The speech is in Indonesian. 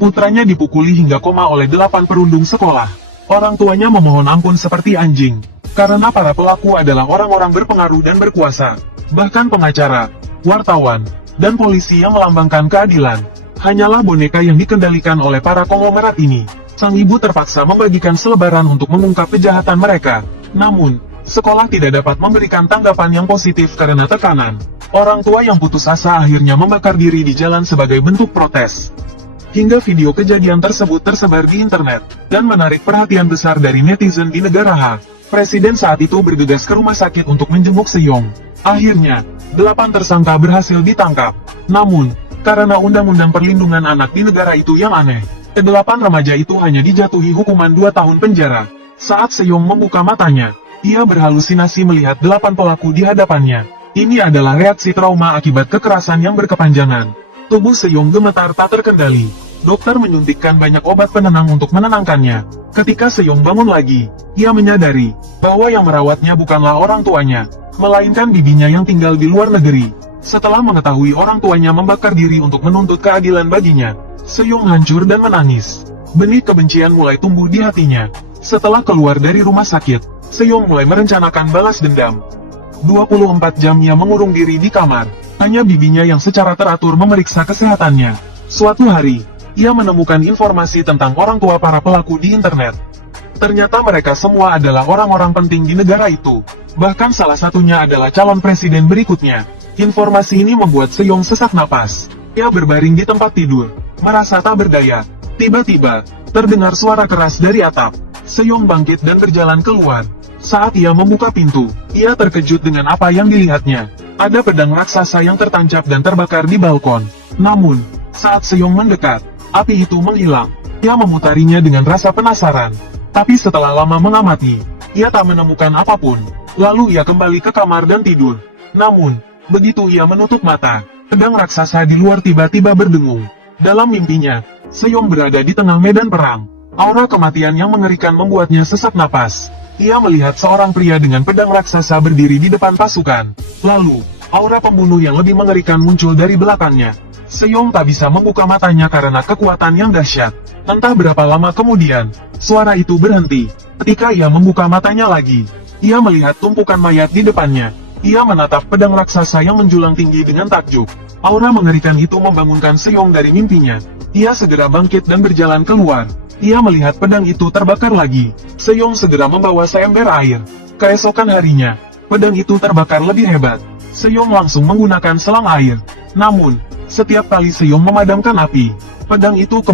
Putranya dipukuli hingga koma oleh 8 perundung sekolah. Orang tuanya memohon ampun seperti anjing, karena para pelaku adalah orang-orang berpengaruh dan berkuasa. Bahkan pengacara, wartawan, dan polisi yang melambangkan keadilan, hanyalah boneka yang dikendalikan oleh para konglomerat ini. Sang ibu terpaksa membagikan selebaran untuk mengungkap kejahatan mereka. Namun, sekolah tidak dapat memberikan tanggapan yang positif karena tekanan. Orang tua yang putus asa akhirnya membakar diri di jalan sebagai bentuk protes. Hingga video kejadian tersebut tersebar di internet, dan menarik perhatian besar dari netizen di negara H. Presiden saat itu bergegas ke rumah sakit untuk menjenguk Seyong. Akhirnya, 8 tersangka berhasil ditangkap. Namun, karena undang-undang perlindungan anak di negara itu yang aneh, ke-8 remaja itu hanya dijatuhi hukuman 2 tahun penjara. Saat Seyong membuka matanya, ia berhalusinasi melihat 8 pelaku di hadapannya. Ini adalah reaksi trauma akibat kekerasan yang berkepanjangan. Tubuh Seyong gemetar tak terkendali. Dokter menyuntikkan banyak obat penenang untuk menenangkannya. Ketika Seyong bangun lagi, ia menyadari bahwa yang merawatnya bukanlah orang tuanya, melainkan bibinya yang tinggal di luar negeri. Setelah mengetahui orang tuanya membakar diri untuk menuntut keadilan baginya, Seyong hancur dan menangis. Benih kebencian mulai tumbuh di hatinya. Setelah keluar dari rumah sakit, Seyong mulai merencanakan balas dendam. 24 jam ia mengurung diri di kamar. Hanya bibinya yang secara teratur memeriksa kesehatannya. Suatu hari, ia menemukan informasi tentang orang tua para pelaku di internet. Ternyata mereka semua adalah orang-orang penting di negara itu. Bahkan salah satunya adalah calon presiden berikutnya. Informasi ini membuat Seyong sesak napas. Ia berbaring di tempat tidur, merasa tak berdaya. Tiba-tiba, terdengar suara keras dari atap. Seyong bangkit dan berjalan keluar. Saat ia membuka pintu, ia terkejut dengan apa yang dilihatnya. Ada pedang raksasa yang tertancap dan terbakar di balkon. Namun, saat Seyong mendekat, api itu menghilang. Ia memutarinya dengan rasa penasaran. Tapi setelah lama mengamati, ia tak menemukan apapun. Lalu ia kembali ke kamar dan tidur. Namun, begitu ia menutup mata, pedang raksasa di luar tiba-tiba berdengung. Dalam mimpinya, Seyong berada di tengah medan perang. Aura kematian yang mengerikan membuatnya sesak napas. Ia melihat seorang pria dengan pedang raksasa berdiri di depan pasukan. Lalu, aura pembunuh yang lebih mengerikan muncul dari belakangnya. Seyong tak bisa membuka matanya karena kekuatan yang dahsyat. Entah berapa lama kemudian, suara itu berhenti. Ketika ia membuka matanya lagi, ia melihat tumpukan mayat di depannya. Ia menatap pedang raksasa yang menjulang tinggi dengan takjub. Aura mengerikan itu membangunkan Seyong dari mimpinya. Ia segera bangkit dan berjalan keluar. Ia melihat pedang itu terbakar lagi. Seyong segera membawa seember air. Keesokan harinya, pedang itu terbakar lebih hebat. Seyong langsung menggunakan selang air. Namun, setiap kali Seyong memadamkan api, pedang itu kembali